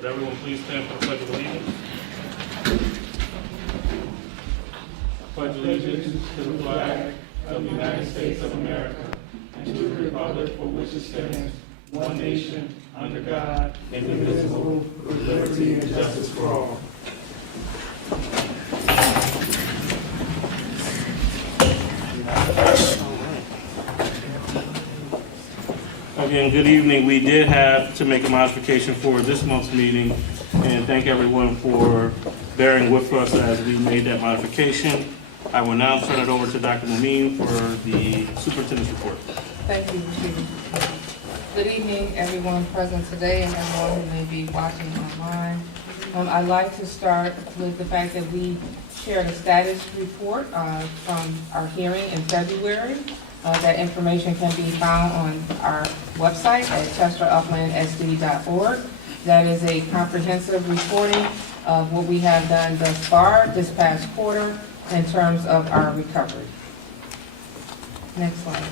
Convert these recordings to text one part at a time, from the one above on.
Would everyone please stand for the Pledge of Allegiance? I pledge allegiance to the flag of the United States of America and to the republic for which it stands, one nation, under God, indivisible, with liberty and justice for all. Again, good evening. We did have to make a modification for this month's meeting, and thank everyone for bearing with us as we made that modification. I will now turn it over to Dr. Mumeen for the superintendent's report. Thank you, Chief. Good evening, everyone present today and everyone who may be watching online. I'd like to start with the fact that we shared a status report from our hearing in February. That information can be found on our website at chesteruplandsd.org. That is a comprehensive reporting of what we have done thus far this past quarter in terms of our recovery. Next slide.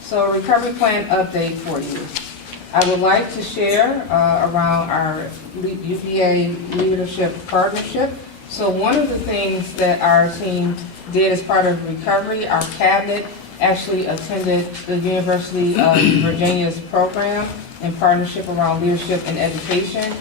So a recovery plan update for you. I would like to share around our UVA leadership partnership. So one of the things that our team did as part of recovery, our cabinet actually attended the University of Virginia's program in partnership around leadership and education.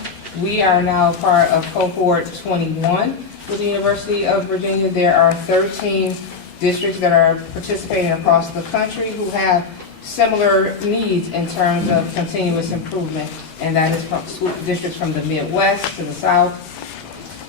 We are now part of cohort 21 with the University of Virginia. There are 13 districts that are participating across the country who have similar needs in terms of continuous improvement, and that is from districts from the Midwest to the South,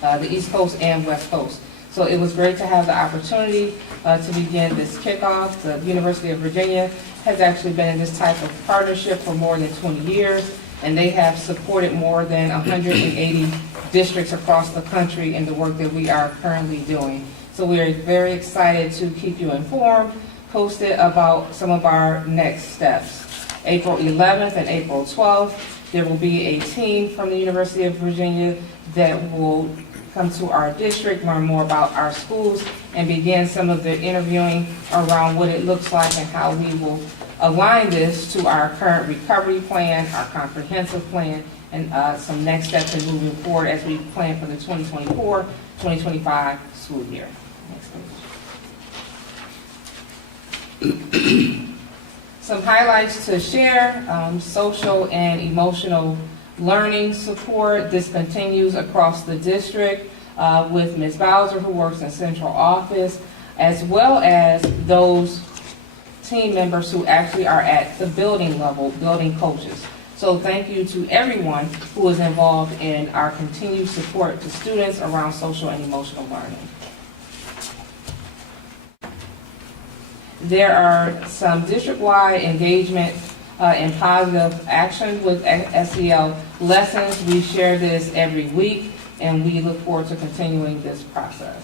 the East Coast and West Coast. So it was great to have the opportunity to begin this kickoff. The University of Virginia has actually been in this type of partnership for more than 20 years, and they have supported more than 180 districts across the country in the work that we are currently doing. So we are very excited to keep you informed, posted about some of our next steps. April 11th and April 12th, there will be a team from the University of Virginia that will come to our district, learn more about our schools, and begin some of the interviewing around what it looks like and how we will align this to our current recovery plan, our comprehensive plan, and some next steps in moving forward as we plan for the 2024-2025 school year. Next page. Some highlights to share, social and emotional learning support. This continues across the district with Ms. Bowser, who works in central office, as well as those team members who actually are at the building level, building coaches. So thank you to everyone who is involved in our continued support to students around social and emotional learning. There are some district-wide engagement and positive action with SEL lessons. We share this every week, and we look forward to continuing this process.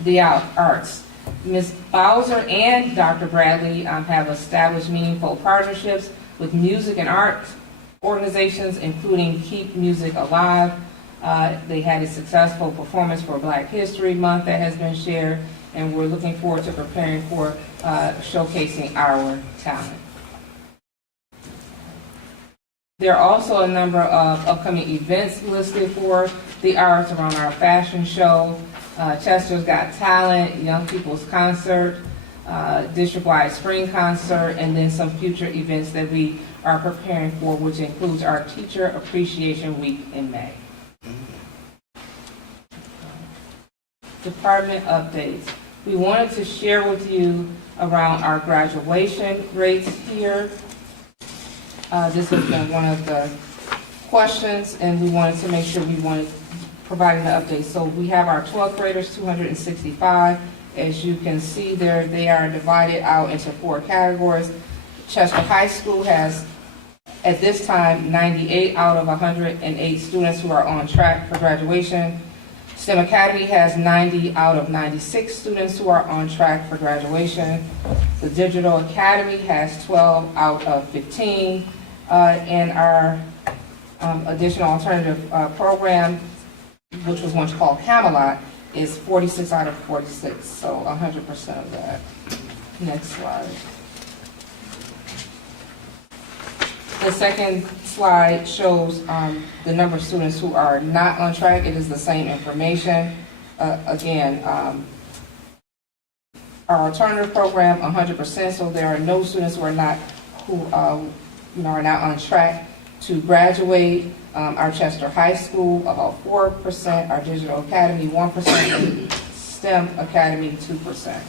The arts. Ms. Bowser and Dr. Bradley have established meaningful partnerships with music and art organizations, including Keep Music Alive. They had a successful performance for Black History Month that has been shared, and we're looking forward to preparing for showcasing our talent. There are also a number of upcoming events listed for the arts around our fashion show, Chester's Got Talent, Young People's Concert, district-wide spring concert, and then some future events that we are preparing for, which includes our Teacher Appreciation Week in May. Department updates. We wanted to share with you around our graduation rates here. This has been one of the questions, and we wanted to make sure we wanted providing an update. So we have our 12th graders, 265. As you can see there, they are divided out into 4 categories. Chester High School has, at this time, 98 out of 108 students who are on track for graduation. STEM Academy has 90 out of 96 students who are on track for graduation. The Digital Academy has 12 out of 15. And our additional alternative program, which was once called Camelot, is 46 out of 46, so 100% of that. Next slide. The second slide shows the number of students who are not on track. It is the same information. Again, our alternative program, 100%, so there are no students who are not on track to graduate. Our Chester High School, about 4%, our Digital Academy, 1%, and STEM Academy, 2%.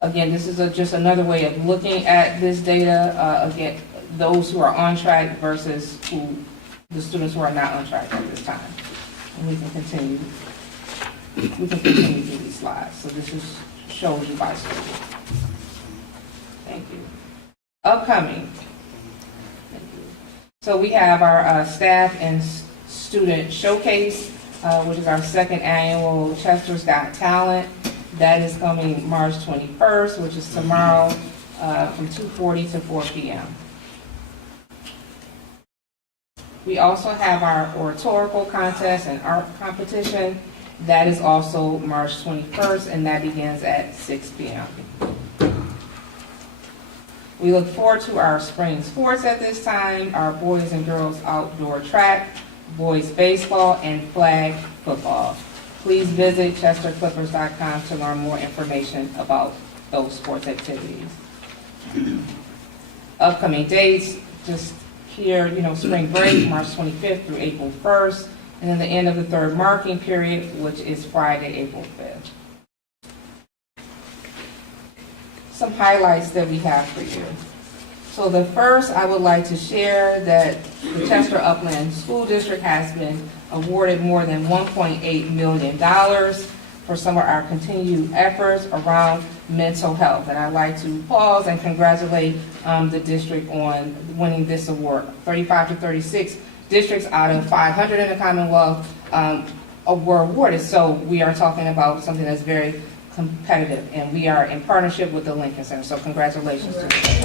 Again, this is just another way of looking at this data. Again, those who are on track versus the students who are not on track at this time. And we can continue through these slides. So this shows you by school. Thank you. Upcoming. So we have our staff and student showcase, which is our second annual Chester's Got Talent. That is coming March 21st, which is tomorrow, from 2:40 to 4 p.m. We also have our oratorical contest and art competition. That is also March 21st, and that begins at 6 p.m. We look forward to our spring sports at this time, our boys and girls outdoor track, boys baseball, and flag football. Please visit chesterclippers.com to learn more information about those sports activities. Upcoming dates, just here, spring break, March 25th through April 1st, and then the end of the third marking period, which is Friday, April 5th. Some highlights that we have for you. So the first, I would like to share that the Chester Upland School District has been awarded more than $1.8 million for some of our continued efforts around mental health. And I'd like to pause and congratulate the district on winning this award. 35 to 36 districts out of 500 in the Commonwealth were awarded. So we are talking about something that's very competitive, and we are in partnership with the Lincoln Center. So congratulations to the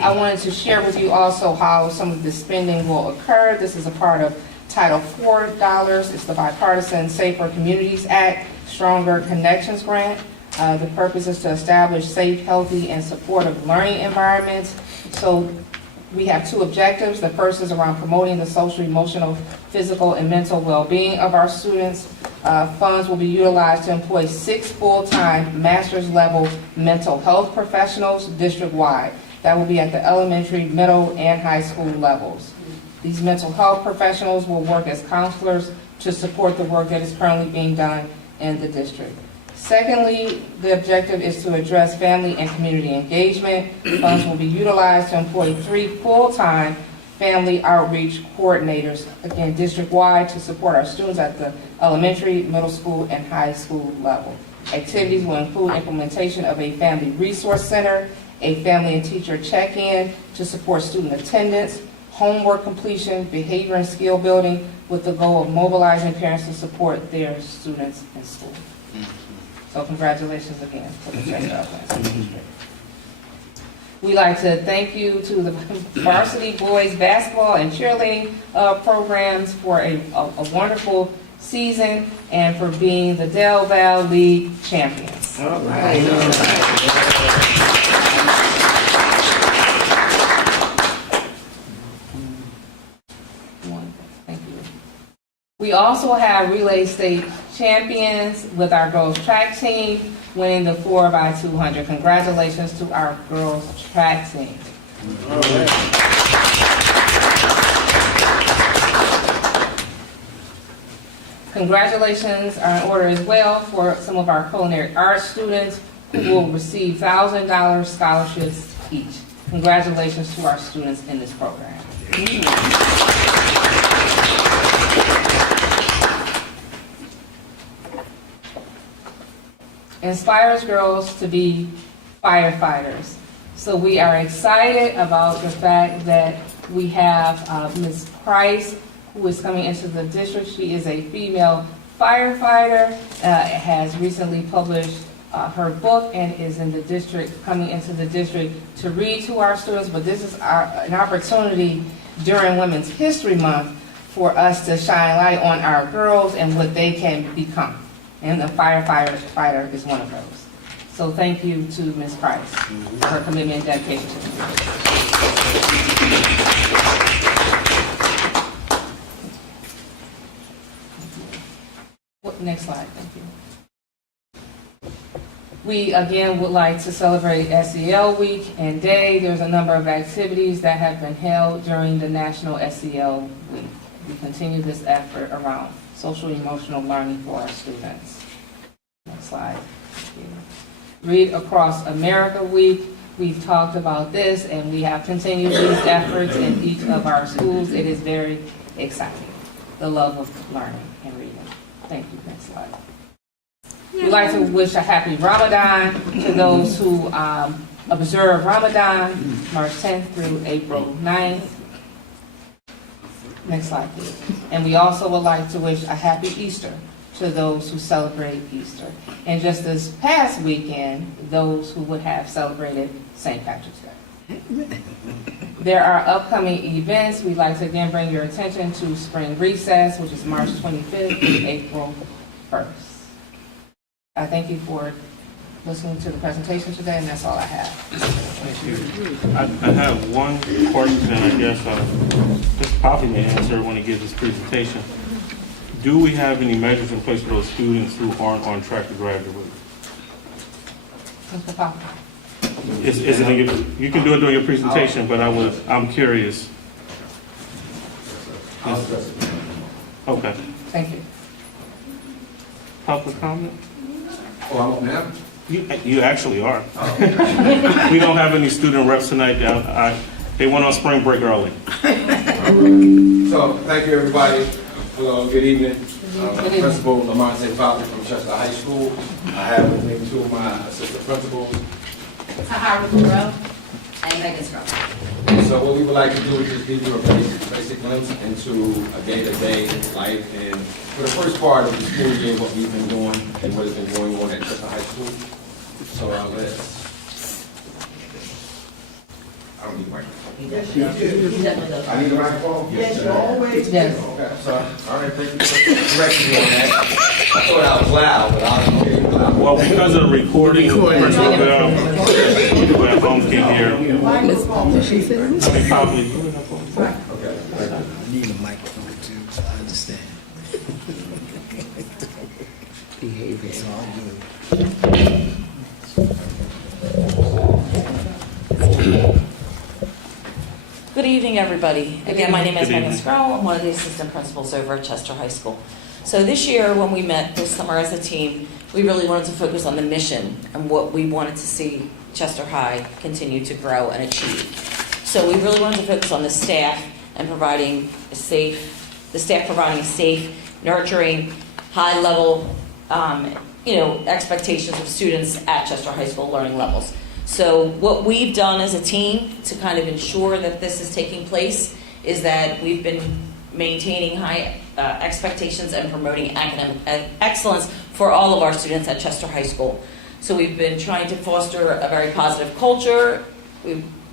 I wanted to share with you also how some of the spending will occur. This is a part of Title IV dollars. It's the Bipartisan Safer Communities Act Stronger Connections Grant. The purpose is to establish safe, healthy, and supportive learning environments. So we have two objectives. The first is around promoting the social, emotional, physical, and mental well-being of our students. Funds will be utilized to employ 6 full-time master's level mental health professionals district-wide. That will be at the elementary, middle, and high school levels. These mental health professionals will work as counselors to support the work that is currently being done in the district. Secondly, the objective is to address family and community engagement. Funds will be utilized to employ 3 full-time family outreach coordinators, again, district-wide, to support our students at the elementary, middle school, and high school level. Activities will include implementation of a family resource center, a family and teacher check-in to support student attendance, homework completion, behavior and skill building, with the goal of mobilizing parents to support their students in school. So congratulations again to the Chester Upland School District. We'd like to thank you to the varsity boys basketball and cheerleading programs for a wonderful season and for being the Del Val League champions. All right. Thank you. We also have relay state champions with our girls track team winning the 4x200. Congratulations to our girls track team. All right. Congratulations are in order as well for some of our culinary arts students who will receive $1,000 scholarships each. Congratulations to our students in this program. Inspires girls to be firefighters. So we are excited about the fact that we have Ms. Price, who is coming into the district. She is a female firefighter, has recently published her book and is in the district, coming into the district to read to our students. But this is an opportunity during Women's History Month for us to shine light on our girls and what they can become. and the firefighter is one of those. So thank you to Ms. Price for her commitment and dedication to the community. Next slide, thank you. We again would like to celebrate SEL Week and Day. There's a number of activities that have been held during the National SEL Week. We continue this effort around social emotional learning for our students. Next slide. Thank you. Read Across America Week. We've talked about this and we have continued these efforts in each of our schools. It is very exciting. The love of learning and reading. Thank you. Next slide. We'd like to wish a happy Ramadan to those who observe Ramadan, March 10th through April 9th. Next slide, please. And we also would like to wish a happy Easter to those who celebrate Easter. And just this past weekend, those who would have celebrated St. Patrick's Day. There are upcoming events. We'd like to again bring your attention to Spring Recess, which is March 25th through April 1st. I thank you for listening to the presentation today, and that's all I have. Thank you. I have one question, I guess Mr. Poppy may answer when he gives his presentation. Do we have any measures in place for those students who aren't on track to graduate? Mr. Papa. Is it you can do it during your presentation, but I'm curious. Okay. Thank you. Public comment? Oh, I'm up now? You actually are. We don't have any student reps tonight. They went on spring break early. So, thank you, everybody. Hello, good evening. Good evening. Principal Lamonte Fowler from Chester High School. I have with me two of my assistant principals. Sahara Burrell and Megan Scrub. So what we would like to do is just give you a basic glimpse into a day-to-day life, and for the first part of the school year, what we've been doing and what has been going on at Chester High School. So let's. I don't need a microphone. He definitely does. I need a microphone? Yes, you always. Yes. Okay, so, all right, thank you for correcting me on that. I thought I was loud, but I was okay. Well, because of the recording, Principal Bell, people at home can hear. I mean, probably. Okay. I need a microphone too, so I understand. Behavior is all good. Good evening, everybody. Again, my name is Good Megan evening. Scroll. I'm one of the assistant principals over at Chester High School. So this year, when we met this summer as a team, we really wanted to focus on the mission and what we wanted to see Chester High continue to grow and achieve. So we really wanted to focus on the staff and providing a safe, nurturing, high-level, expectations of students at Chester High School learning levels. So what we've done as a team to kind of ensure that this is taking place is that we've been maintaining high expectations and promoting academic excellence for all of our students at Chester High School. So we've been trying to foster a very positive culture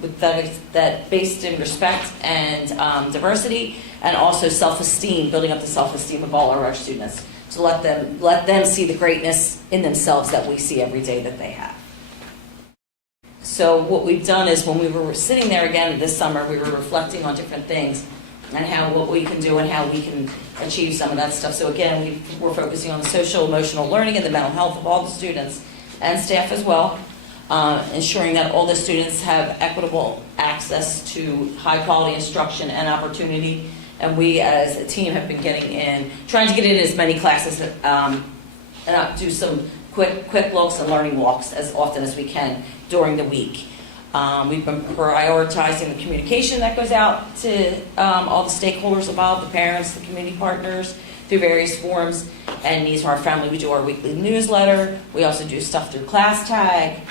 that based in respect and diversity, and also self-esteem, building up the self-esteem of all of our students. So let them see the greatness in themselves that we see every day that they have. So what we've done is when we were sitting there again this summer, we were reflecting on different things and what we can do and how we can achieve some of that stuff. So again, we're focusing on the social emotional learning and the mental health of all the students and staff as well, ensuring that all the students have equitable access to high quality instruction and opportunity. And we as a team have been trying to get in as many classes and do some quick looks and learning walks as often as we can during the week. We've been prioritizing the communication that goes out to all the stakeholders involved, the parents, the community partners, through various forms. And these are our family. We do our weekly newsletter. We also do stuff through Class Tag.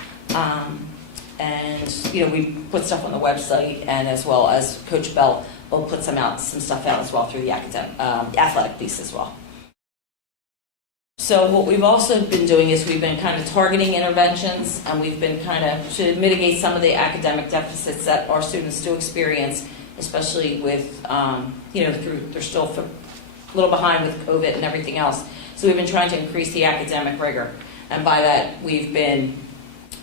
And we put stuff on the website, and as well as Coach Bell will put some stuff out as well through the athletic piece as well. So what we've also been doing is we've been kind of targeting interventions, and we've been kind of to mitigate some of the academic deficits that our students do experience, especially with, they're still a little behind with COVID and everything else. So we've been trying to increase the academic rigor. And by that, we've been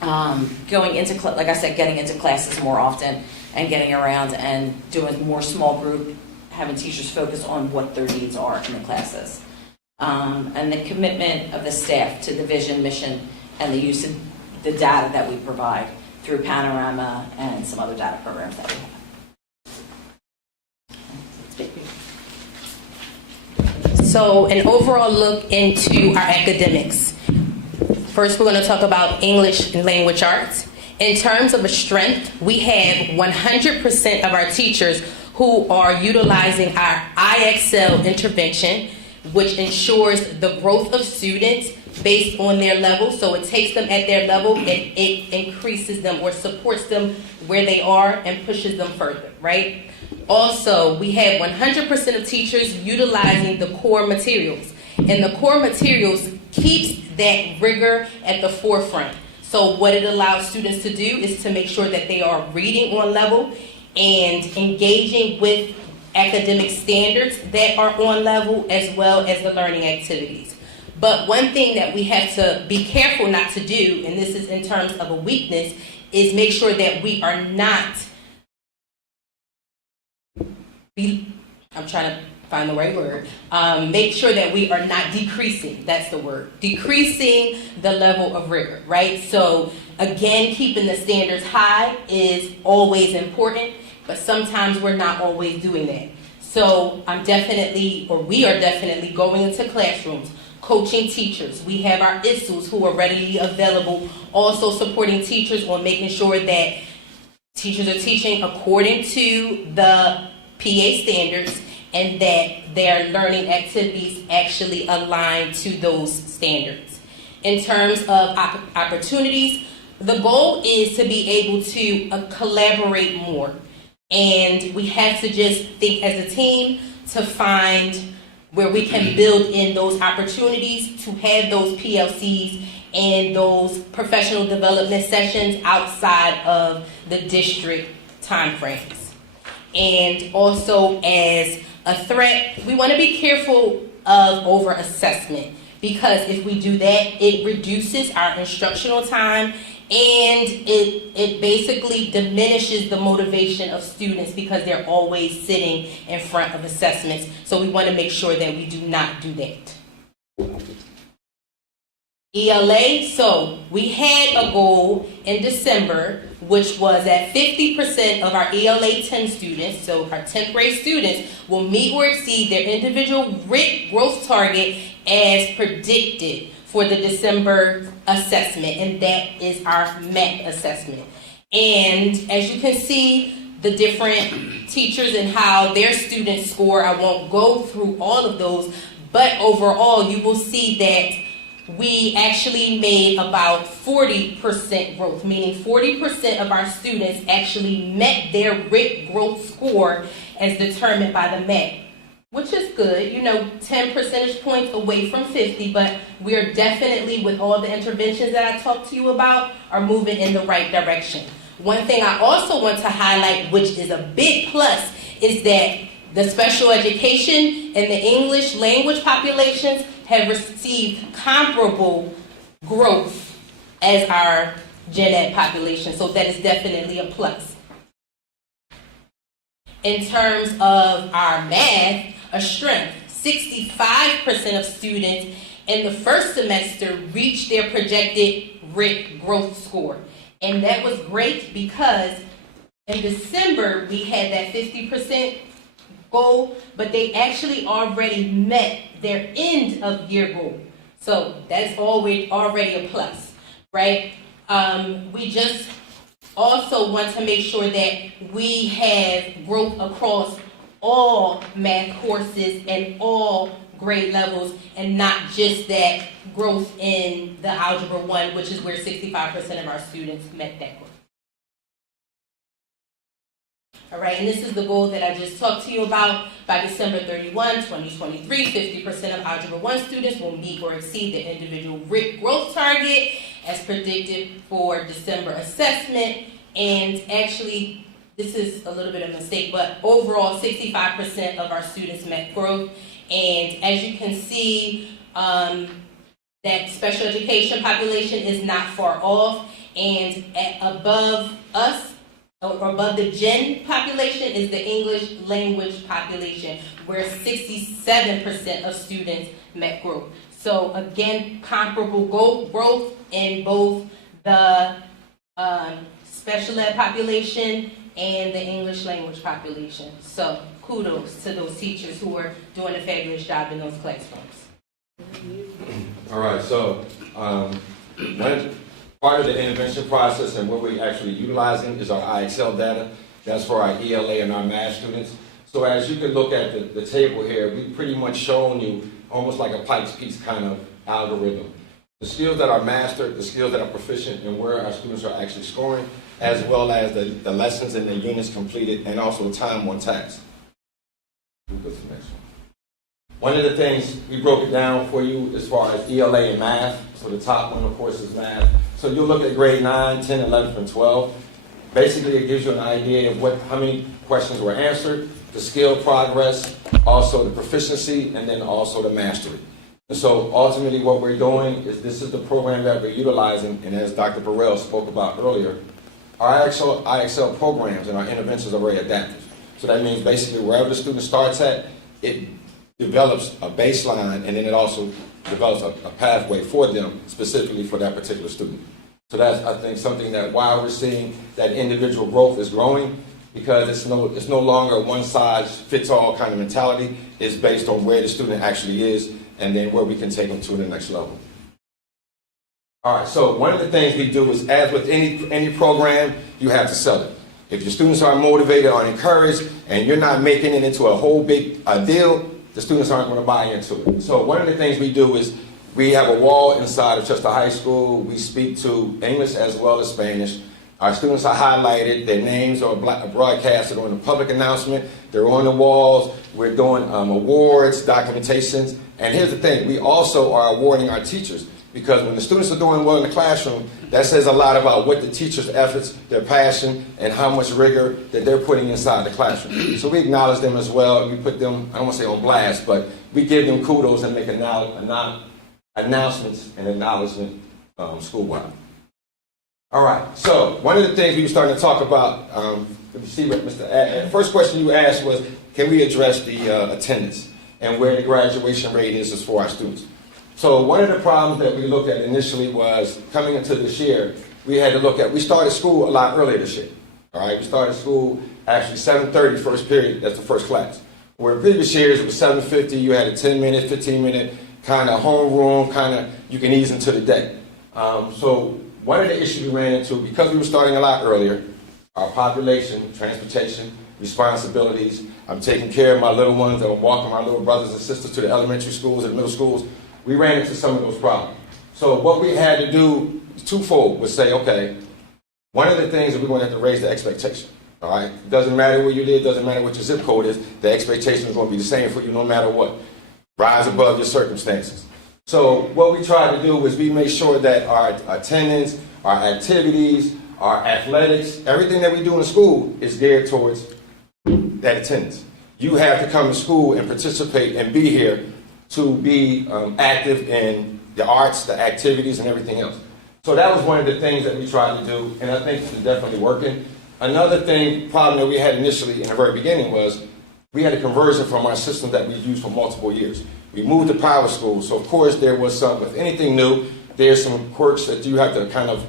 going into, like I said, getting into classes more often and getting around and doing more small group, having teachers focus on what their needs are in the classes. And the commitment of the staff to the vision, mission, and the use of the data that we provide through Panorama and some other data programs that we have. So an overall look into our academics. First, we're going to talk about English and language arts. In terms of a strength, we have 100% of our teachers who are utilizing our IXL intervention, which ensures the growth of students based on their level. So it takes them at their level and it increases them or supports them where they are and pushes them further, right? Also, we have 100% of teachers utilizing the core materials. And the core materials keeps that rigor at the forefront. So what it allows students to do is to make sure that they are reading on level and engaging with academic standards that are on level, as well as the learning activities. But one thing that we have to be careful not to do, and this is in terms of a weakness, is make sure that we are not, I'm trying to find the right word, make sure that we are not decreasing, that's the word, decreasing the level of rigor, right? So again, keeping the standards high is always important, but sometimes we're not always doing that. So we are definitely going into classrooms, coaching teachers. We have our ISUs who are readily available, also supporting teachers on making sure that teachers are teaching according to the PA standards and that their learning activities actually align to those standards. In terms of opportunities, the goal is to be able to collaborate more. And we have to just think as a team to find where we can build in those opportunities to have those PLCs and those professional development sessions outside of the district timeframes. And also as a threat, we want to be careful of over-assessment, because if we do that, it reduces our instructional time and it basically diminishes the motivation of students because they're always sitting in front of assessments. So we want to make sure that we do not do that. ELA, so we had a goal in December, which was that 50% of our ELA 10 students, so our 10th grade students, will meet or exceed their individual RIT growth target as predicted for the December assessment, and that is our MET assessment. And as you can see, the different teachers and how their students score, I won't go through all of those, but overall you will see that we actually made about 40% growth, meaning 40% of our students actually met their RIT growth score as determined by the MET, which is good, 10 percentage points away from 50, but we're definitely, with all the interventions that I talked to you about, are moving in the right direction. One thing I also want to highlight, which is a big plus, is that the special education and the English language populations have received comparable growth as our gen ed population, so that is definitely a plus. In terms of our math, a strength, 65% of students in the first semester reached their projected RIT growth score. And that was great because in December we had that 50% goal, but they actually already met their end of year goal. So that's already a plus, right? We just also want to make sure that we have growth across all math courses and all grade levels, and not just that growth in the Algebra 1, which is where 65% of our students met that growth. All right, and this is the goal that I just talked to you about. By December 31, 2023, 50% of Algebra 1 students will meet or exceed their individual RIT growth target as predicted for December assessment. And actually, this is a little bit of a mistake, but overall 65% of our students met growth. And as you can see, That special education population is not far off, and above us, or above the gen population, is the English language population, where 67% of students met growth. So again, comparable growth in both the special ed population and the English language population. So kudos to those teachers who are doing a fabulous job in those classrooms. All right, so one part of the intervention process and what we're actually utilizing is our IXL data. That's for our ELA and our math students. So as you can look at the table here, we've pretty much shown you almost like a Pikes Peak kind of algorithm. The skills that are mastered, the skills that are proficient, and where our students are actually scoring, as well as the lessons and the units completed, and also the time on task. We'll go to the next one. One of the things, we broke it down for you as far as ELA and math. So the top one, of course, is math. So you'll look at grade 9, 10, 11, and 12. Basically, it gives you an idea of how many questions were answered, the skill progress, also the proficiency, and then also the mastery. And so ultimately what we're doing is this is the program that we're utilizing, and as Dr. Burrell spoke about earlier, our IXL programs and our interventions are very adaptive. So that means basically wherever the student starts at, it develops a baseline, and then it also develops a pathway for them specifically for that particular student. So that's, I think, something that while we're seeing that individual growth is growing, because it's no longer a one-size-fits-all kind of mentality. It's based on where the student actually is and then where we can take them to the next level. All right, so one of the things we do is, as with any program, you have to sell it. If your students are motivated or encouraged and you're not making it into a whole big deal, the students aren't going to buy into it. So one of the things we do is we have a wall inside of Chester High School. We speak to English as well as Spanish. Our students are highlighted. Their names are broadcasted on the public announcement. They're on the walls. We're doing awards, documentations. And here's the thing. We also are awarding our teachers, because when the students are doing well in the classroom, that says a lot about what the teachers' efforts, their passion, and how much rigor that they're putting inside the classroom. So we acknowledge them as well. We put them, I don't want to say on blast, but we give them kudos and make announcements and acknowledgement school-wide. All right, so one of the things we were starting to talk about, let me see what the first question you asked was, can we address the attendance and where the graduation rate is for our students? So one of the problems that we looked at initially was, coming into this year, we had to look at, we started school a lot earlier this year. All right, we started school actually 7:30 first period, that's the first class. Where in previous years it was 7:50, you had a 10-minute, 15-minute kind of homeroom, kind of, you can ease into the day. So one of the issues we ran into, because we were starting a lot earlier, our population, transportation, responsibilities, I'm taking care of my little ones, I'm walking my little brothers and sisters to the elementary schools and middle schools, we ran into some of those problems. So what we had to do twofold was say, okay, one of the things that we're going to have to raise the expectation. All right, it doesn't matter where you live, doesn't matter what your zip code is, the expectation is going to be the same for you no matter what. Rise above your circumstances. So what we tried to do was we made sure that our attendance, our activities, our athletics, everything that we do in school is geared towards that attendance. You have to come to school and participate and be here to be active in the arts, the activities, and everything else. So that was one of the things that we tried to do, and I think it's definitely working. Another problem that we had initially in the very beginning was we had a conversion from our system that we used for multiple years. We moved to power school, so of course there was some, with anything new, there's some quirks that you have to kind of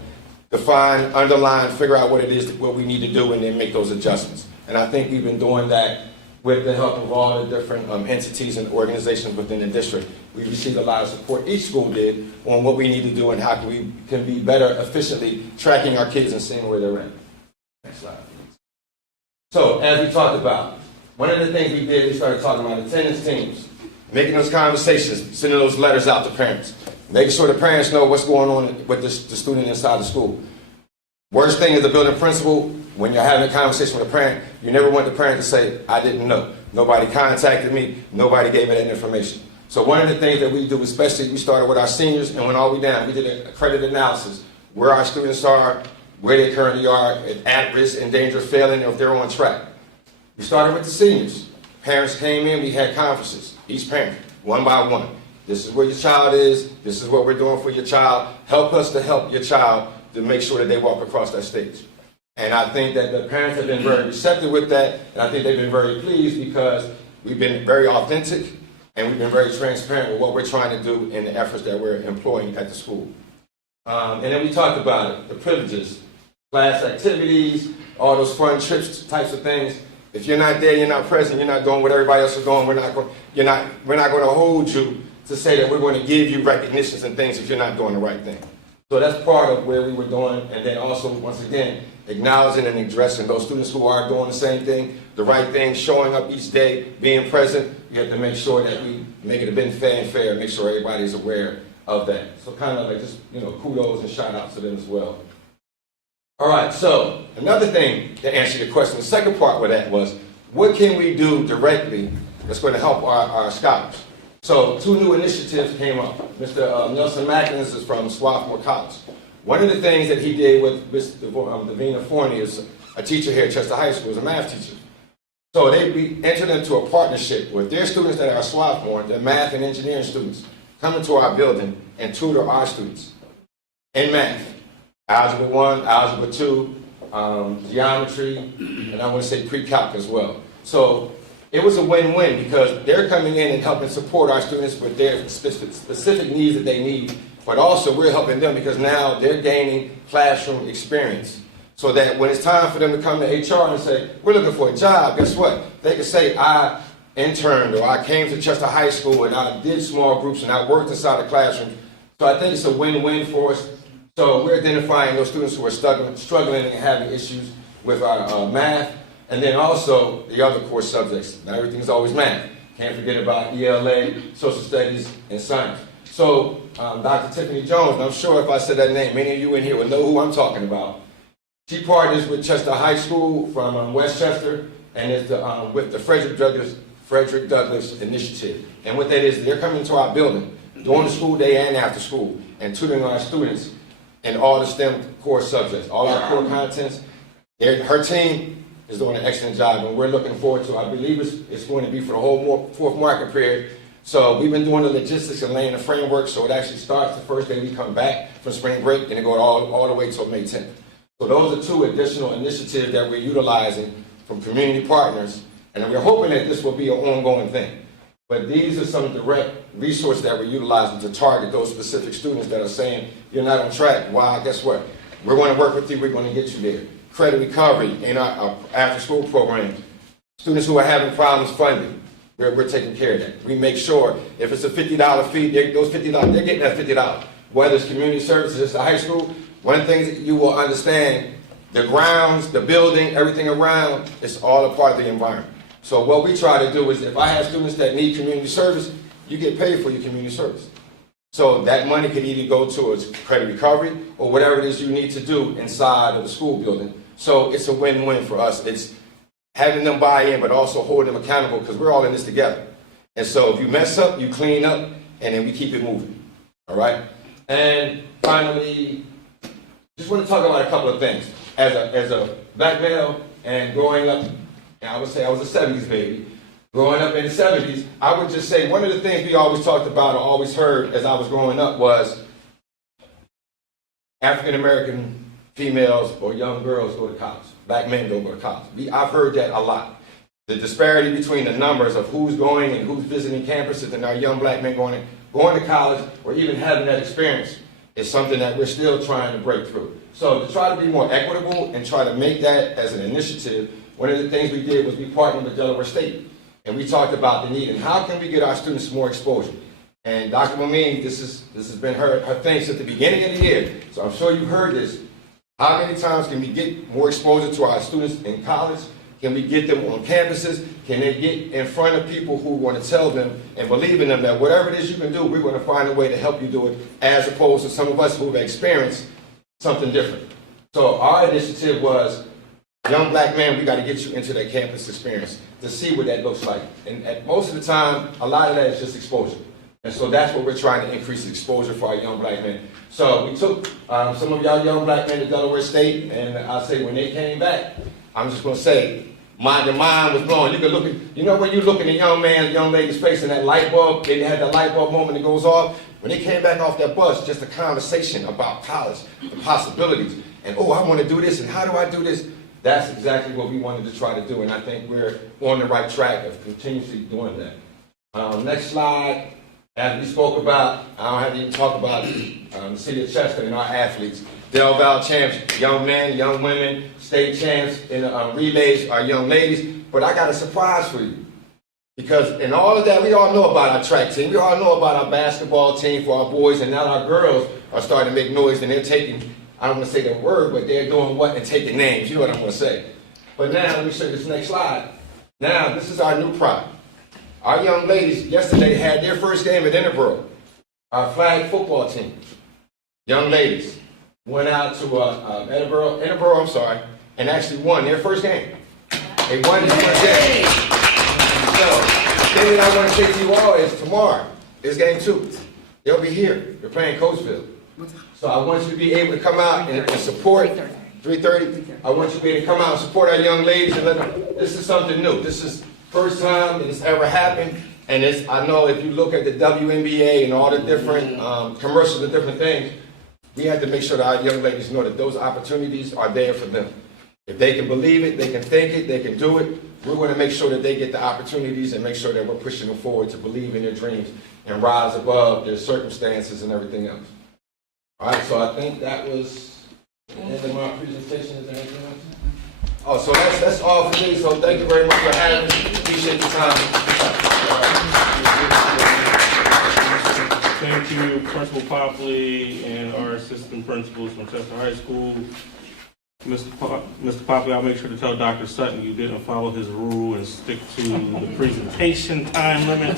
define, underline, figure out what it is, what we need to do, and then make those adjustments. And I think we've been doing that with the help of all the different entities and organizations within the district. We received a lot of support, each school did, on what we need to do and how we can be better efficiently tracking our kids and seeing where they're at. Next slide, please. So, as we talked about, one of the things we did, we started talking about attendance teams, making those conversations, sending those letters out to parents, making sure the parents know what's going on with the student inside the school. Worst thing is the building principal, when you're having a conversation with a parent, you never want the parent to say, I didn't know. Nobody contacted me, nobody gave me that information. So one of the things that we do, especially we started with our seniors and went all the way down, we did a credit analysis, where our students are, where they currently are, at risk, in danger of failing, or if they're on track. We started with the seniors. Parents came in, we had conferences, each parent, one by one. This is where your child is. This is what we're doing for your child. Help us to help your child to make sure that they walk across that stage. And I think that the parents have been very receptive with that, and I think they've been very pleased because we've been very authentic and we've been very transparent with what we're trying to do in the efforts that we're employing at the school. And then we talked about it, the privileges, class activities, all those fun trips, types of things. If you're not there, you're not present, you're not doing what everybody else is doing, we're not going to hold you to say that we're going to give you recognitions and things if you're not doing the right thing. So that's part of where we were doing, and then also, once again, acknowledging and addressing those students who are doing the same thing, the right thing, showing up each day, being present. We have to make sure that we make it a bit fair, make sure everybody is aware of that. So kind of like just, kudos and shout outs to them as well. All right, so another thing to answer your question, the second part of that was, what can we do directly that's going to help our scholars? So 2 new initiatives came up. Mr. Nelson Mackins is from Swarthmore College. One of the things that he did with Mr. Davina Forney is a teacher here at Chester High School, is a math teacher. So we entered into a partnership with their students that are Swarthmore, the math and engineering students, come into our building and tutor our students in math. Algebra 1, Algebra 2, geometry, and I want to say pre-calc as well. So it was a win-win because they're coming in and helping support our students with their specific needs that they need, but also we're helping them because now they're gaining classroom experience. So that when it's time for them to come to HR and say, we're looking for a job, guess what? They can say, I interned or I came to Chester High School and I did small groups and I worked inside the classroom. So I think it's a win-win for us. So we're identifying those students who are struggling and having issues with our math, and then also the other core subjects. Not everything's always math. Can't forget about ELA, social studies, and science. So Dr. Tiffany Jones, and I'm sure if I said that name, many of you in here will know who I'm talking about. She partners with Chester High School from Westchester, and it's with the Frederick Douglass Initiative. And what that is, they're coming to our building during the school day and after school and tutoring our students in all the STEM core subjects, all our core contents. Her team is doing an excellent job, and we're looking forward to, I believe it's going to be for the whole fourth market period. So we've been doing the logistics and laying the framework, so it actually starts the first day we come back from spring break, and it goes all the way till May 10th. So those are 2 additional initiatives that we're utilizing from community partners, and we're hoping that this will be an ongoing thing. But these are some direct resources that we're utilizing to target those specific students that are saying, you're not on track. Why? Guess what? We're going to work with you. We're going to get you there. Credit recovery in our after-school program. Students who are having problems funding, we're taking care of that. We make sure if it's a $50 fee, those $50, they're getting that $50. Whether it's community services, it's the high school, one of the things that you will understand, the grounds, the building, everything around, it's all a part of the environment. So what we try to do is if I have students that need community service, you get paid for your community service. So that money could either go towards credit recovery or whatever it is you need to do inside of the school building. So it's a win-win for us. It's having them buy in, but also holding them accountable because we're all in this together. And so if you mess up, you clean up, and then we keep it moving. All right? And finally, just want to talk about a couple of things. As a black male and growing up, and I would say I was a 70s baby. Growing up in the 70s, I would just say one of the things we always talked about or always heard as I was growing up was African-American females or young girls go to college. Black men don't go to college. I've heard that a lot. The disparity between the numbers of who's going and who's visiting campuses and our young black men going to college or even having that experience is something that we're still trying to break through. So to try to be more equitable and try to make that as an initiative, one of the things we did was we partnered with Delaware State. And we talked about the need and how can we get our students more exposure. And Dr. Mamine, this has been her thing since the beginning of the year. So I'm sure you've heard this. How many times can we get more exposure to our students in college? Can we get them on campuses? Can they get in front of people who want to tell them and believe in them that whatever it is you can do, we're going to find a way to help you do it, as opposed to some of us who have experienced something different. So our initiative was, young black man, we got to get you into that campus experience to see what that looks like. And at most of the time, a lot of that is just exposure. And so that's what we're trying to increase exposure for our young black men. So we took some of y'all young black men to Delaware State, and I'll say when they came back, I'm just going to say, the mind was blown. You could look at, you know, when you look at a young man, young lady's face and that light bulb, they had that light bulb moment that goes off. When they came back off that bus, just a conversation about college, the possibilities, and oh, I want to do this, and how do I do this? That's exactly what we wanted to try to do, and I think we're on the right track of continuously doing that. Next slide. As we spoke about, I don't have to even talk about the city of Chester and our athletes. Del Val champs, young men, young women, state champs in relays, our young ladies. But I got a surprise for you. Because in all of that, we all know about our track team. We all know about our basketball team for our boys, and now our girls are starting to make noise, and they're taking, I don't want to say that word, but they're doing what and taking names. You know what I'm going to say. But now, let me show you this next slide. Now, this is our new product. Our young ladies yesterday had their first game at Edinburgh. Our flag football team, young ladies, went out to Edinburgh, and actually won their first game. They won their first game. So, the thing that I want to say to you all is tomorrow is game 2. They'll be here. They're playing Coatesville. So I want you to be able to come out and support. 3:30. I want you to be able to come out and support our young ladies and let them. This is something new. This is first time that it's ever happened. And it's, I know if you look at the WNBA and all the different commercials and different things, we have to make sure that our young ladies know that those opportunities are there for them. If they can believe it, they can think it, they can do it. We're going to make sure that they get the opportunities and make sure that we're pushing them forward to believe in their dreams and rise above their circumstances and everything else. All right, so I think that was the end of my presentation. Is there anything else? Oh, so that's all for me. So thank you very much for having me. Appreciate the time. Thank you, Principal Popley and our assistant principals from Chester High School. Mr. Popley, I'll make sure to tell Dr. Sutton you didn't follow his rule and stick to the presentation time limit.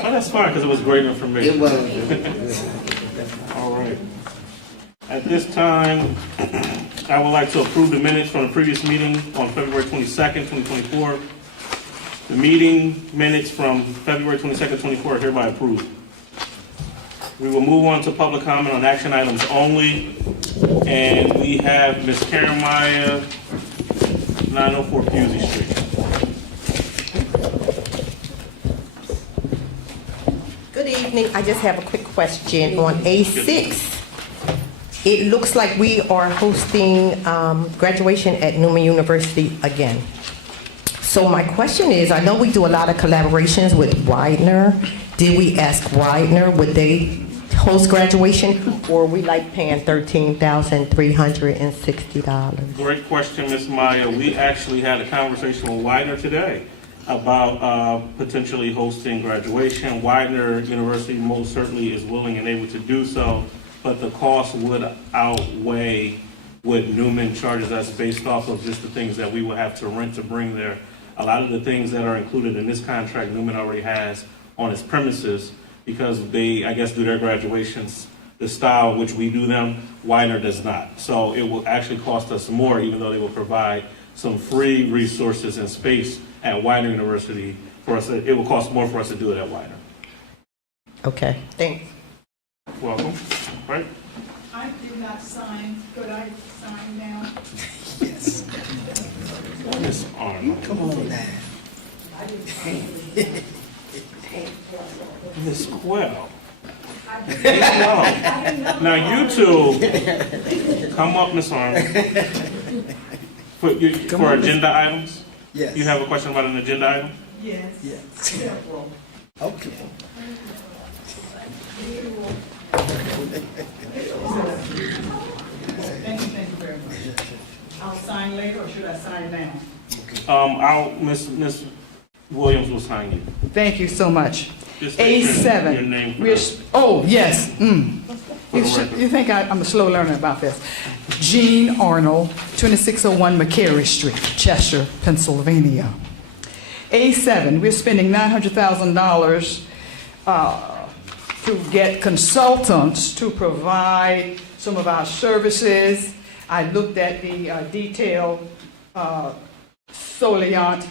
Oh, that's fine, because it was great information. It was. All right. At this time, I would like to approve the minutes from the previous meeting on February 22nd, 2024. The meeting minutes from February 22nd, 2024 are hereby approved. We will move on to public comment on action items only. And we have Ms. Karen Meyer, 904 Pusey Street. Good evening. I just have a quick question on A6. It looks like we are hosting graduation at Newman University again. So my question is, I know we do a lot of collaborations with Widener. Did we ask Widener, would they host graduation, or are we like paying $13,360? Great question, Ms. Meyer. We actually had a conversation with Widener today about potentially hosting graduation. Widener University most certainly is willing and able to do so, but the cost would outweigh what Newman charges us based off of just the things that we would have to rent to bring there. A lot of the things that are included in this contract, Newman already has on its premises, because they, I guess, do their graduations the style which we do them. Widener does not. So it will actually cost us more, even though they will provide some free resources and space at Widener University for us. It will cost more for us to do it at Widener. Okay, thanks. Welcome. Right. I did not sign. Could I sign now? Yes. Miss Arnold. Come on now. Miss Quell. Now you two, come up, Miss Arnold. For agenda items? Yes. You have a question about an agenda item? Yes. Yes. Several. Okay. Thank you very much. I'll sign later, or should I sign now? Miss Williams will sign you. Thank you so much. Just state your A7. name for We're, the- oh, yes. for the record. You think I'm a slow learner about this. Jean Arnold, 2601 McCary Street, Chester, Pennsylvania. A7, we're spending $900,000 to get consultants to provide some of our services. I looked at the detailed Soliant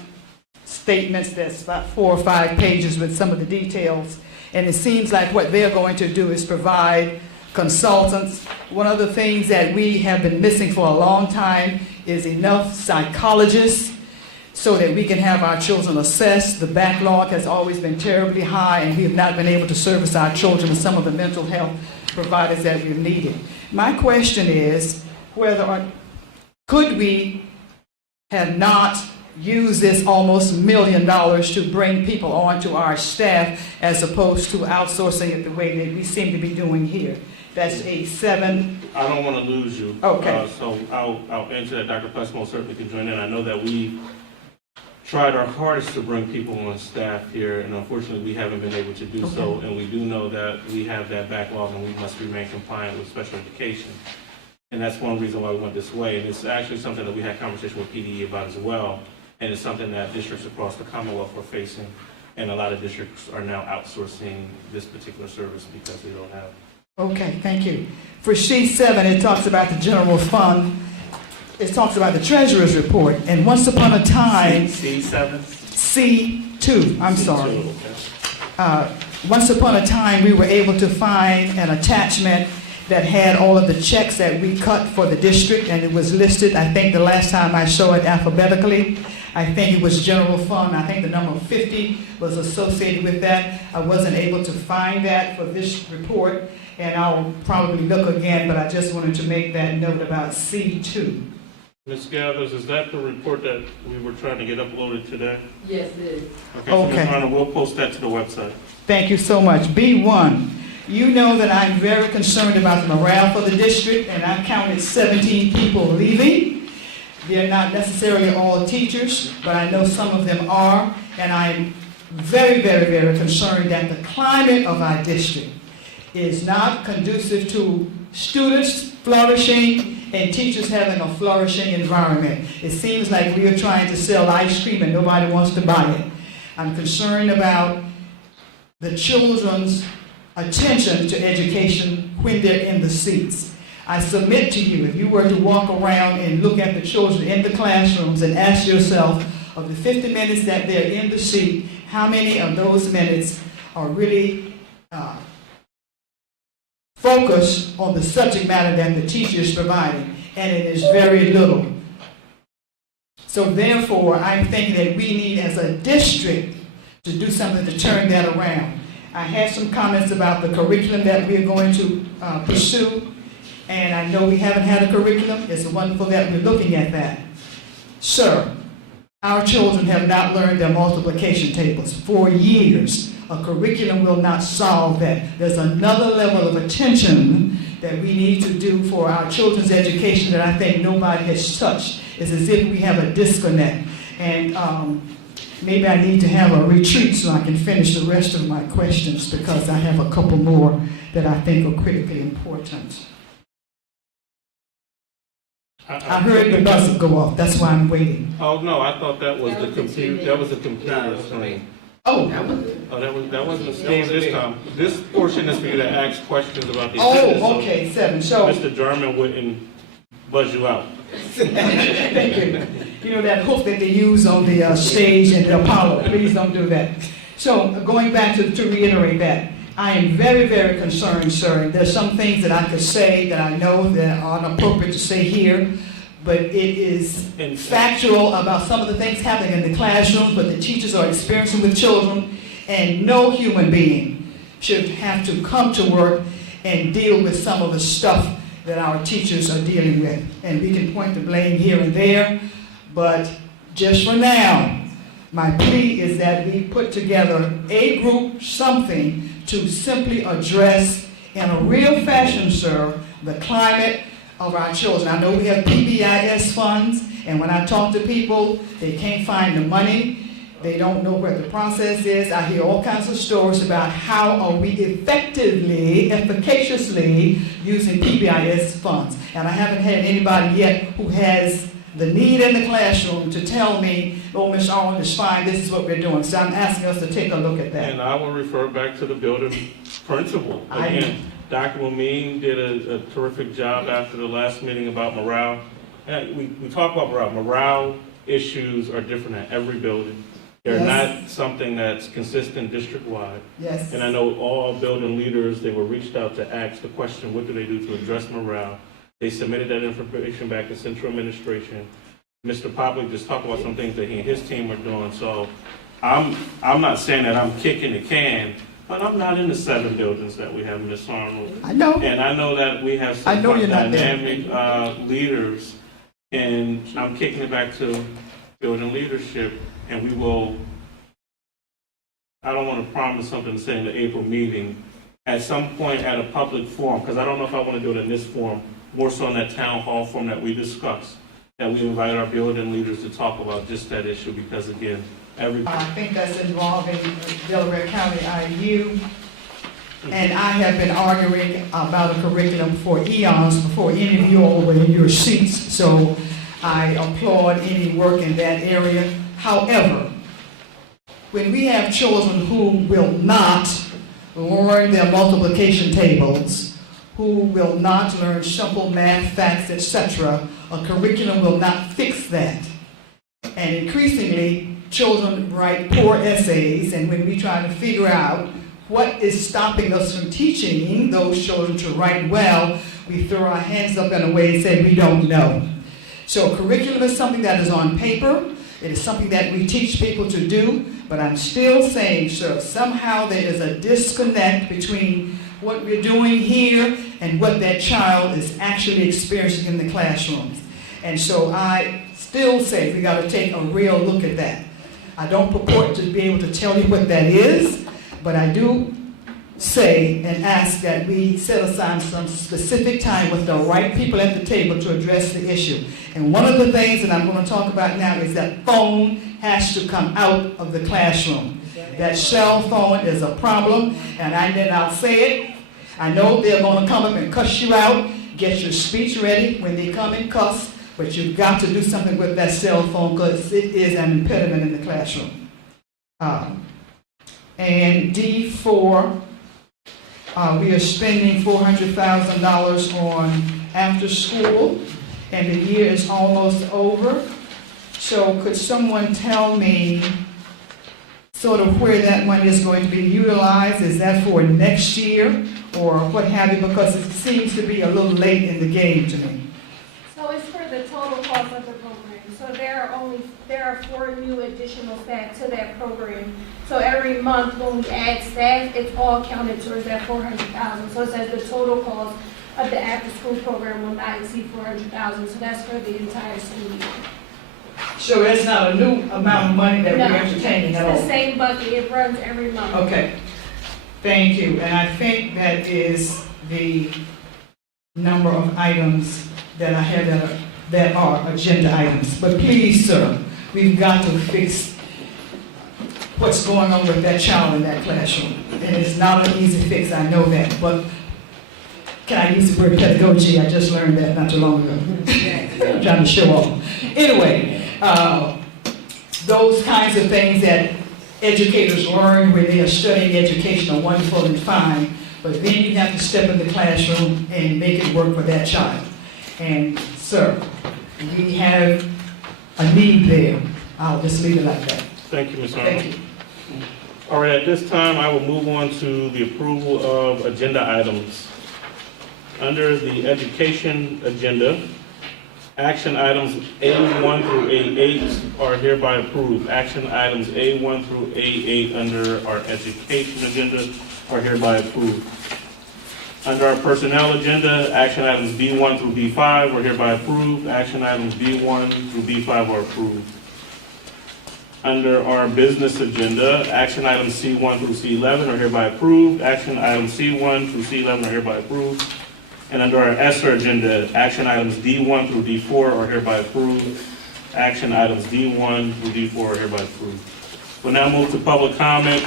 statements. That's about 4 or 5 pages with some of the details. And it seems like what they're going to do is provide consultants. One of the things that we have been missing for a long time is enough psychologists so that we can have our children assessed. The backlog has always been terribly high, and we have not been able to service our children and some of the mental health providers that we've needed. My question is could we have not used this almost $1 million to bring people onto our staff as opposed to outsourcing it the way that we seem to be doing here? That's a 7. I don't want to lose you. Okay. So I'll answer that. Dr. Plessmo certainly can join in. I know that we tried our hardest to bring people on staff here, and unfortunately we haven't been able to do so. And we do know that we have that backlog and we must remain compliant with special education. And that's one reason why we went this way. And it's actually something that we had conversation with PDE about as well. And it's something that districts across the Commonwealth are facing. And a lot of districts are now outsourcing this particular service because they don't have. Okay, thank you. For C7, it talks about the general fund. It talks about the treasurer's report. And once upon a time, C7? C2, I'm sorry. Okay. Once upon a time, we were able to find an attachment that had all of the checks that we cut for the district, and it was listed, I think the last time I saw it, alphabetically. I think it was general fund. I think the number 50 was associated with that. I wasn't able to find that for this report, and I'll probably look again, but I just wanted to make that note about C2. Ms. Gathers, is that the report that we were trying to get uploaded today? Yes, it is. Okay, so Okay. Ms. Arnold, we'll post that to the website. Thank you so much. B1, you know that I'm very concerned about the morale for the district, and I've counted 17 people leaving. They're not necessarily all teachers, but I know some of them are, and I'm very, very, very concerned that the climate of our district is not conducive to students flourishing and teachers having a flourishing environment. It seems like we are trying to sell ice cream and nobody wants to buy it. I'm concerned about the children's attention to education when they're in the seats. I submit to you, if you were to walk around and look at the children in the classrooms and ask yourself, of the 50 minutes that they're in the seat, how many of those minutes are really focused on the subject matter that the teacher is providing? And it is very little. So therefore, I'm thinking that we need, as a district, to do something to turn that around. I had some comments about the curriculum that we're going to pursue. And I know we haven't had a curriculum. It's wonderful that we're looking at that. Sir, our children have not learned their multiplication tables for years. A curriculum will not solve that. There's another level of attention that we need to do for our children's education that I think nobody has touched. It's as if we have a disconnect. And maybe I need to have a retreat so I can finish the rest of my questions, because I have a couple more that I think are critically important. I heard the buzzer go off. That's why I'm waiting. Oh, no, I thought that was the computer, that was the computer screen. Oh, Oh, that wasn't a screen this time. This portion is for you to ask questions about the agenda. oh, okay, 7. So, Mr. German wouldn't buzz you out. thank you. You know that hook that they use on the stage in the Apollo. Please don't do that. So, going back to reiterate that, I am very, very concerned, sir. There's some things that I could say that I know that are inappropriate to say here, but it is factual about some of the things happening in the classroom, but the teachers are experiencing with children, and no human being should have to come to work and deal with some of the stuff that our teachers are dealing with. And we can point the blame here and there, but just for now, my plea is that we put together a group, something, to simply address in a real fashion, sir, the climate of our children. I know we have PBIS funds, and when I talk to people, they can't find the money. They don't know what the process is. I hear all kinds of stories about how are we efficaciously using PBIS funds. And I haven't had anybody yet who has the need in the classroom to tell me, oh, Ms. Arnold, it's fine, this is what we're doing. So I'm asking us to take a look at that. And I will refer back to the building principal. Again, Dr. Mumeen did a terrific job after the last meeting about morale. And we talk about morale. Morale issues are different at every building. They're not something that's consistent district-wide. Yes. And I know all building leaders, they were reached out to ask the question, what do they do to address morale? They submitted that information back to central administration. Mr. Poplick just talked about some things that he and his team are doing, so I'm not saying that I'm kicking the can, but I'm not in the 7 buildings that we have, Ms. Arnold. I know. And I know that we have I some know you're not there. dynamic leaders, and I'm kicking it back to building leadership, and we will, I don't want to promise something to say in the April meeting, at some point at a public forum, because I don't know if I want to do it in this forum, more so in that town hall forum that we discussed, that we invite our building leaders to talk about just that issue, because again, I think that's involving Delaware County IU. And I have been arguing about a curriculum for eons before any of you all were in your seats. So I applaud any work in that area. However, when we have children who will not learn their multiplication tables, who will not learn simple math facts, etc., a curriculum will not fix that. And increasingly, children write poor essays, and when we try to figure out what is stopping us from teaching those children to write well, we throw our hands up in a way and say we don't know. So curriculum is something that is on paper. It is something that we teach people to do, but I'm still saying, sir, somehow there is a disconnect between what we're doing here and what that child is actually experiencing in the classrooms. And so I still say we got to take a real look at that. I don't purport to be able to tell you what that is, but I do say and ask that we set aside some specific time with the right people at the table to address the issue. And one of the things that I'm going to talk about now is that phone has to come out of the classroom. That cell phone is a problem, and I'll say it. I know they're going to come up and cuss you out. Get your speech ready when they come and cuss. But you've got to do something with that cell phone because it is an impediment in the classroom. And D4, we are spending $400,000 on after school, and the year is almost over. So could someone tell me sort of where that money is going to be utilized? Is that for next year or what have you? Because it seems to be a little late in the game to me. So it's for the total cost of the program. So there are 4 new additional staff to that program. So every month when we add staff, it's all counted towards that $400,000. So it says the total cost of the after-school program will not exceed $400,000. So that's for the entire school year. So that's not a new amount of money that No, we're entertaining at all? it's the same bucket. It runs every month. Okay, thank you. And I think that is the number of items that I have that are agenda items. But please, sir, we've got to fix what's going on with that child in that classroom. And it's not an easy fix, I know that, but can I use the word pedagogy? I just learned that not too long ago. I'm trying to show off. Anyway, those kinds of things that educators learn when they are studying education are wonderful and fine, but then you have to step in the classroom and make it work for that child. And sir, we have a need there. I'll just leave it like that. Thank you, Ms. Arnold. Thank you. All right, at this time, I will move on to the approval of agenda items. Under the education agenda, action items A1 through A8 are hereby approved. Action items A1 through A8 under our education agenda are hereby approved. Under our personnel agenda, action items B1 through B5 are hereby approved. Action items B1 through B5 are approved. Under our business agenda, action items C1 through C11 are hereby approved. Action items C1 through C11 are hereby approved. And under our ESSER agenda, action items D1 through D4 are hereby approved. Action items D1 through D4 are hereby approved. We'll now move to public comment.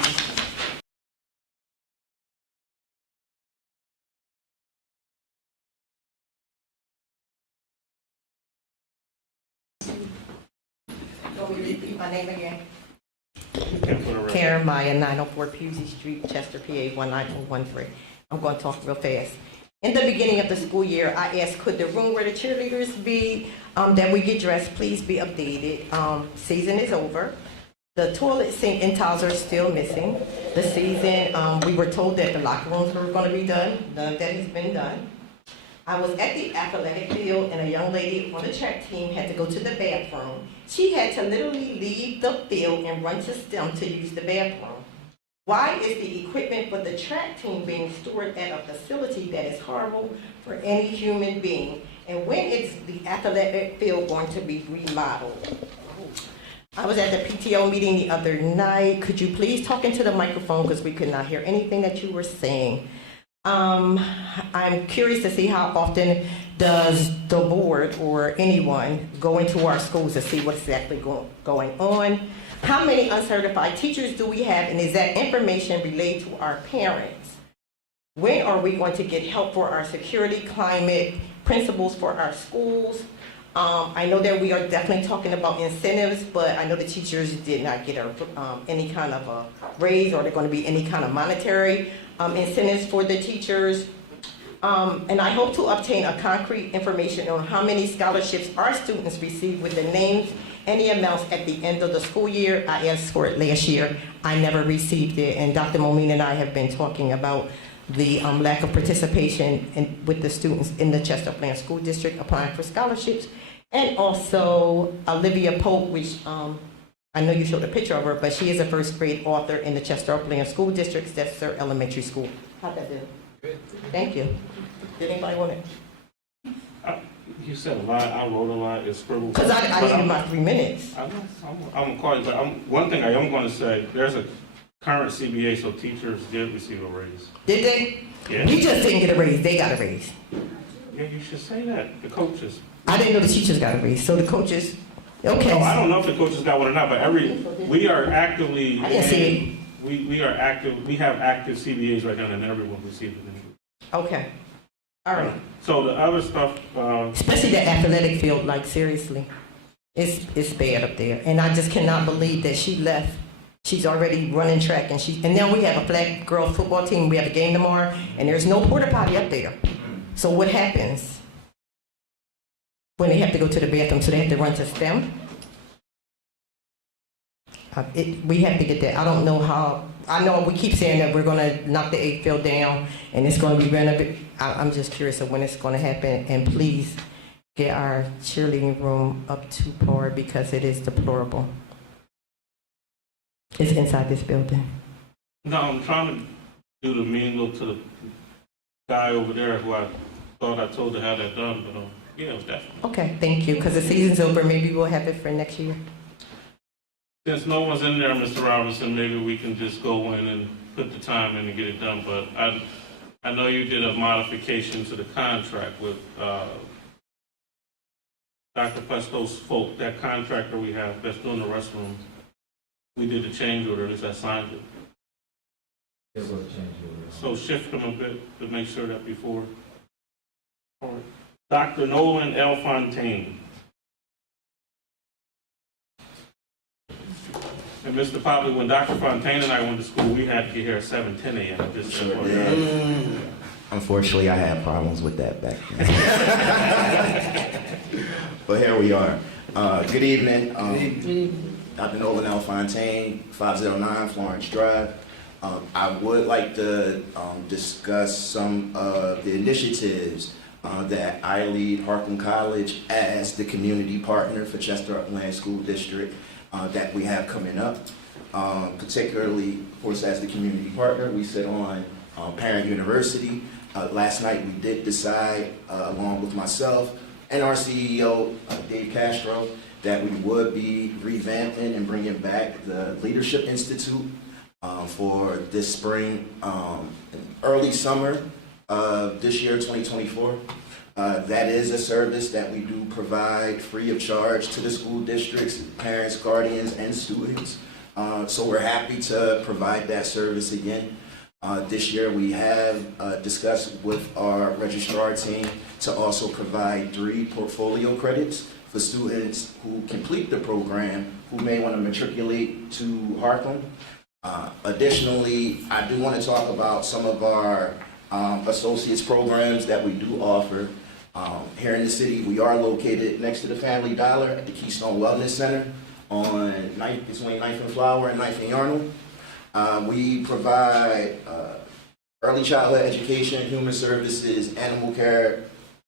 Will you repeat my name again? And for the record. Karen Maya, 904 Pusey Street, Chester, PA 19013. I'm going to talk real fast. In the beginning of the school year, I asked, could the room where the cheerleaders be, that we get dressed, please be updated. Season is over. The toilet sink and towels are still missing. The season, we were told that the locker rooms were going to be done. None of that has been done. I was at the athletic field and a young lady on the track team had to go to the bathroom. She had to literally leave the field and run to STEM to use the bathroom. Why is the equipment for the track team being stored at a facility that is horrible for any human being? And when is the athletic field going to be remodeled? I was at the PTO meeting the other night. Could you please talk into the microphone because we could not hear anything that you were saying. I'm curious to see how often does the board or anyone go into our schools to see what's exactly going on? How many uncertified teachers do we have, and is that information relayed to our parents? When are we going to get help for our security, climate, principals for our schools? I know that we are definitely talking about incentives, but I know the teachers did not get any kind of a raise, or there going to be any kind of monetary incentives for the teachers. And I hope to obtain a concrete information on how many scholarships our students receive with the names and the amounts at the end of the school year. I asked for it last year. I never received it. And Dr. Momina and I have been talking about the lack of participation with the students in the Chester Upland School District applying for scholarships. And also Olivia Pope, which I know you showed a picture of her, but she is a first grade author in the Chester Upland School District. That's their elementary school. How'd that do? Good. Thank you. Did anybody want it? You said a lot, I wrote a lot, it's scribbled. Because I needed my 3 minutes. I'm gonna call you, but one thing I am gonna say, there's a current CBA, so teachers did receive a raise. Did they? Yeah. We just didn't get a raise. They got a raise. Yeah, you should say that, the coaches. I didn't know the teachers got a raise. So the coaches, okay. No, I don't know if the coaches got one or not, but we are actively. I didn't see it. We are active, we have active CBAs right now, and everyone received it. Okay. All right. So the other stuff, Especially the athletic field, like seriously. It's bad up there. And I just cannot believe that she left. She's already running track and now we have a flag girls football team. We have a game tomorrow and there's no porta potty up there. So what happens when they have to go to the bathroom? So they have to run to STEM? We have to get that. I don't know how. I know we keep saying that we're going to knock the 8 field down and it's going to be renovated. I'm just curious of when it's going to happen. And please get our cheerleading room up to par because it is deplorable. It's inside this building. no, I'm trying to do the mean look to the guy over there who I thought I told to have that done, but yeah, it was definitely. Okay, thank you. Because the season's over. Maybe we'll have it for next year. Since no one's in there, Mr. Robinson, maybe we can just go in and put the time in and get it done, but I know you did a modification to the contract with Dr. Pesto's folk, that contractor we have that's doing the restroom. We did the change order, at least I signed it. It was a change order. So shift them a bit to make sure that before. All right. Dr. Nolan L. Fontaine. And Mr. Popley, when Dr. Fontaine and I went to school, we had to get here at 7:10 a.m. Just Sure did. Unfortunately, I had problems with that back then. But here we are. Good evening. Dr. Nolan L. Fontaine, 509 Florence Drive. I would like to discuss some of the initiatives that I lead Hartland College as the community partner for Chester Upland School District that we have coming up. Particularly, of course, as the community partner, we sit on Parent University. Last night we did decide, along with myself and our CEO, Dave Castro, that we would be revamping and bringing back the Leadership Institute for this spring, early summer of this year, 2024. That is a service that we do provide free of charge to the school districts, parents, guardians, and students. So we're happy to provide that service again. This year we have discussed with our registrar team to also provide 3 portfolio credits for students who complete the program who may want to matriculate to Hartland. Additionally, I do want to talk about some of our associates programs that we do offer. Here in the city, we are located next to the Family Dollar at the Keystone Wellness Center on between 9th and Flower and 9th and Yarnell. We provide early childhood education, human services, animal care,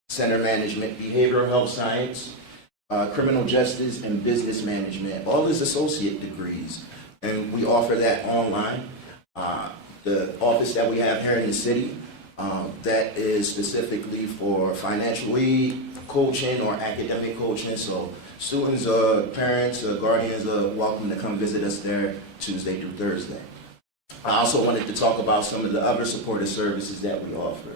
center management, behavioral health science, criminal justice, and business management, all as associate degrees. And we offer that online. The office that we have here in the city, that is specifically for financial aid, coaching, or academic coaching. So students, parents, guardians are welcome to come visit us there Tuesday through Thursday. I also wanted to talk about some of the other supportive services that we offer.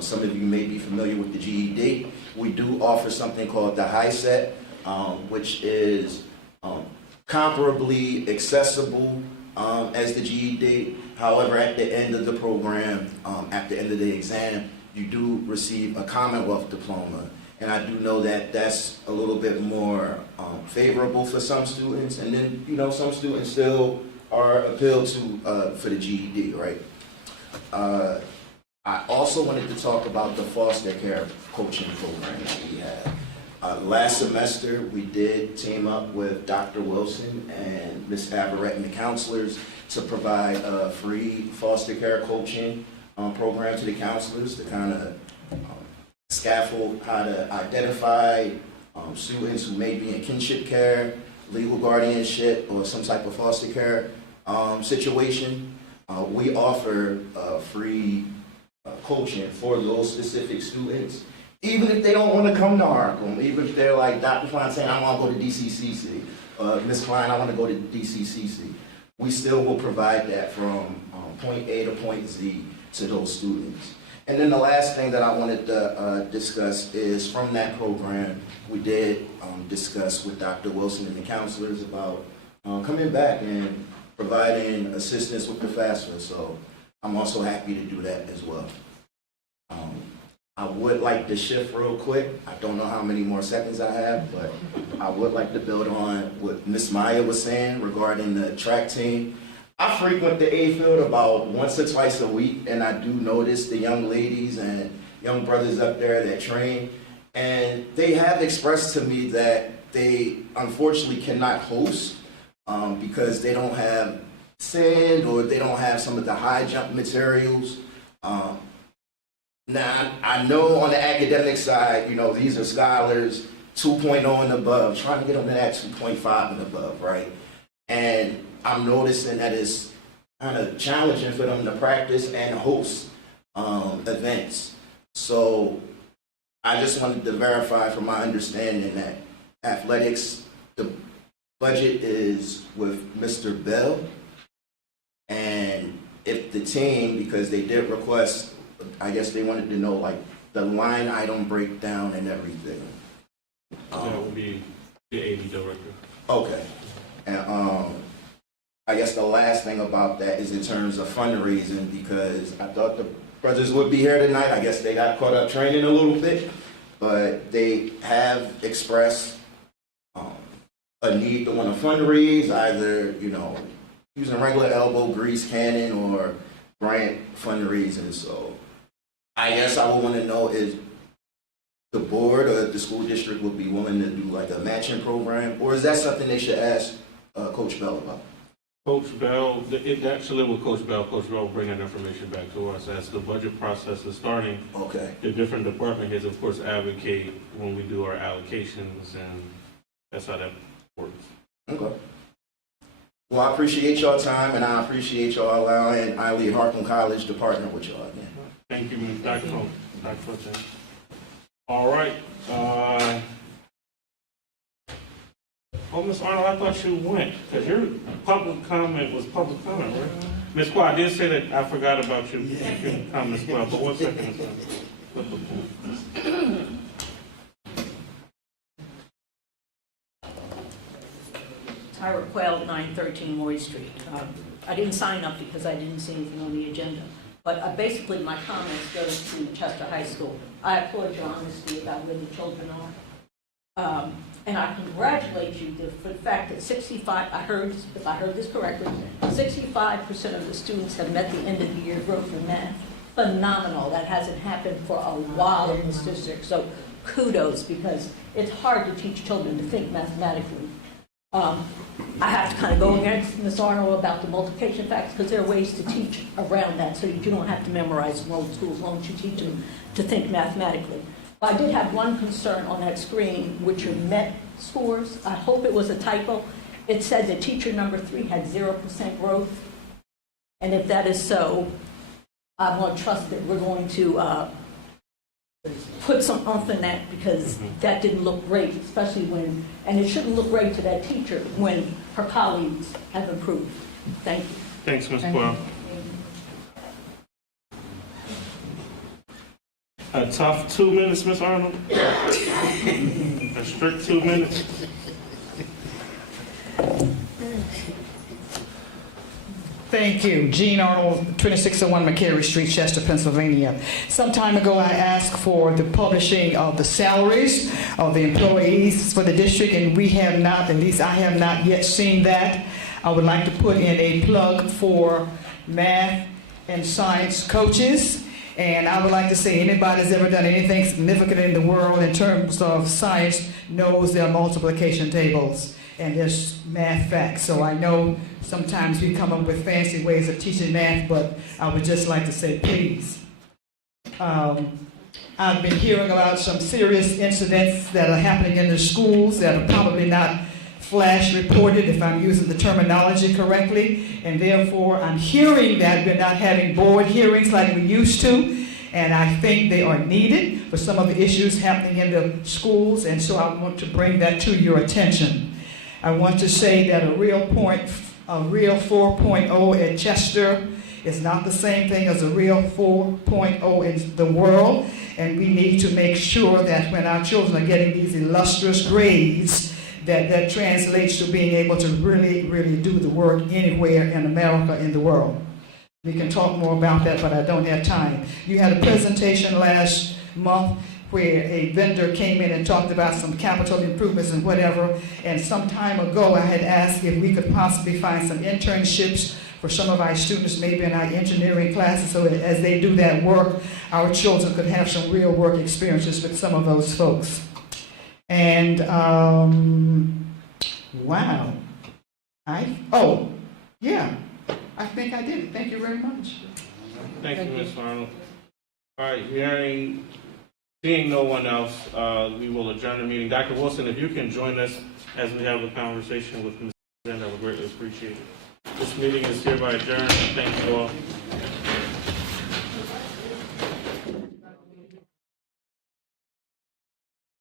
Some of you may be familiar with the GED. We do offer something called the HiSET, which is comparably accessible as the GED. However, at the end of the program, at the end of the exam, you do receive a Commonwealth diploma. And I do know that that's a little bit more favorable for some students. And then, you know, some students still are appealed to for the GED, right? I also wanted to talk about the foster care coaching program that we have. Last semester, we did team up with Dr. Wilson and Ms. Averett and the counselors to provide a free foster care coaching program to the counselors to kind of scaffold how to identify students who may be in kinship care, legal guardianship, or some type of foster care situation. We offer free coaching for those specific students, even if they don't want to come to Harlem, even if they're like, Dr. Fontaine, I want to go to DCCC, Ms. Klein, I want to go to DCCC. We still will provide that from point A to point Z to those students. And then the last thing that I wanted to discuss is from that program, we did discuss with Dr. Wilson and the counselors about coming back and providing assistance with the FAFSA. So I'm also happy to do that as well. I would like to shift real quick. I don't know how many more seconds I have, but I would like to build on what Ms. Maya was saying regarding the track team. I frequent the A field about once or twice a week, and I do notice the young ladies and young brothers up there that train, and they have expressed to me that they unfortunately cannot host because they don't have sand or they don't have some of the high jump materials. Now, I know on the academic side, you know, these are scholars 2.0 and above, trying to get them to that 2.5 and above, right? And I'm noticing that it's kind of challenging for them to practice and host events. So I just wanted to verify from my understanding that athletics, the budget is with Mr. Bell. And if the team, because they did request, I guess they wanted to know like the line item breakdown and everything. That would be the AD director. Okay. And I guess the last thing about that is in terms of fundraising, because I thought the brothers would be here tonight. I guess they got caught up training a little bit, but they have expressed a need to want to fundraise, either, you know, using regular elbow grease cannon or grant fundraising. So I guess I would want to know if the board or the school district would be willing to do like a matching program, or is that something they should ask Coach Bell about? Coach Bell, it actually with Coach Bell will bring that information back to us as the budget process is starting. Okay. The different department heads, of course, advocate when we do our allocations, and that's how that works. Okay. Well, I appreciate y'all time, and I appreciate y'all allowing Eileen Harkin College to partner with y'all again. Thank you, Dr. Fontaine. All right. Oh, Ms. Arnold, I thought you went, because your public comment was public comment, right? Ms. Qua, I did say that I forgot about you. You can come as well, but 1 second. Tyra Quayle, 913 Morey Street. I didn't sign up because I didn't see anything on the agenda. But basically, my comments go to Chester High School. I applaud your honesty about where the children are. And I congratulate you for the fact that 65, if I heard this correctly, 65% of the students have met the end of the year growth in math. Phenomenal. That hasn't happened for a while in this district. So kudos, because it's hard to teach children to think mathematically. I have to kind of go against Ms. Arnold about the multiplication facts, because there are ways to teach around that so you don't have to memorize them old schools as long as you teach them to think mathematically. I did have one concern on that screen, which are MET scores. I hope it was a typo. It said that teacher number 3 had 0% growth. And if that is so, I want to trust that we're going to put some oomph in that, because that didn't look great, especially when, and it shouldn't look great to that teacher when her colleagues have improved. Thank you. Thanks, Ms. Quell. A tough 2 minutes, Ms. Arnold? A strict 2 minutes? Thank you. Jean Arnold, 2601 McCary Street, Chester, Pennsylvania. Some time ago, I asked for the publishing of the salaries of the employees for the district, and we have not, at least I have not yet seen that. I would like to put in a plug for math and science coaches. And I would like to say anybody that's ever done anything significant in the world in terms of science knows there are multiplication tables and there's math facts. So I know sometimes we come up with fancy ways of teaching math, but I would just like to say please. I've been hearing about some serious incidents that are happening in the schools that are probably not flash reported, if I'm using the terminology correctly, and therefore I'm hearing that we're not having board hearings like we used to, and I think they are needed for some of the issues happening in the schools, and so I want to bring that to your attention. I want to say that a real 4.0 at Chester is not the same thing as a real 4.0 in the world, and we need to make sure that when our children are getting these illustrious grades, that translates to being able to really, really do the work anywhere in America, in the world. We can talk more about that, but I don't have time. You had a presentation last month where a vendor came in and talked about some capital improvements and whatever, and some time ago I had asked if we could possibly find some internships for some of our students, maybe in our engineering classes, so that as they do that work, our children could have some real work experiences with some of those folks. And, wow. Yeah, I think I did. Thank you very much. Thank you, Ms. Arnold. All right, seeing no one else, we will adjourn the meeting. Dr. Wilson, if you can join us as we have a conversation with Ms. Zen, I would greatly appreciate it. This meeting is hereby adjourned. Thank you all.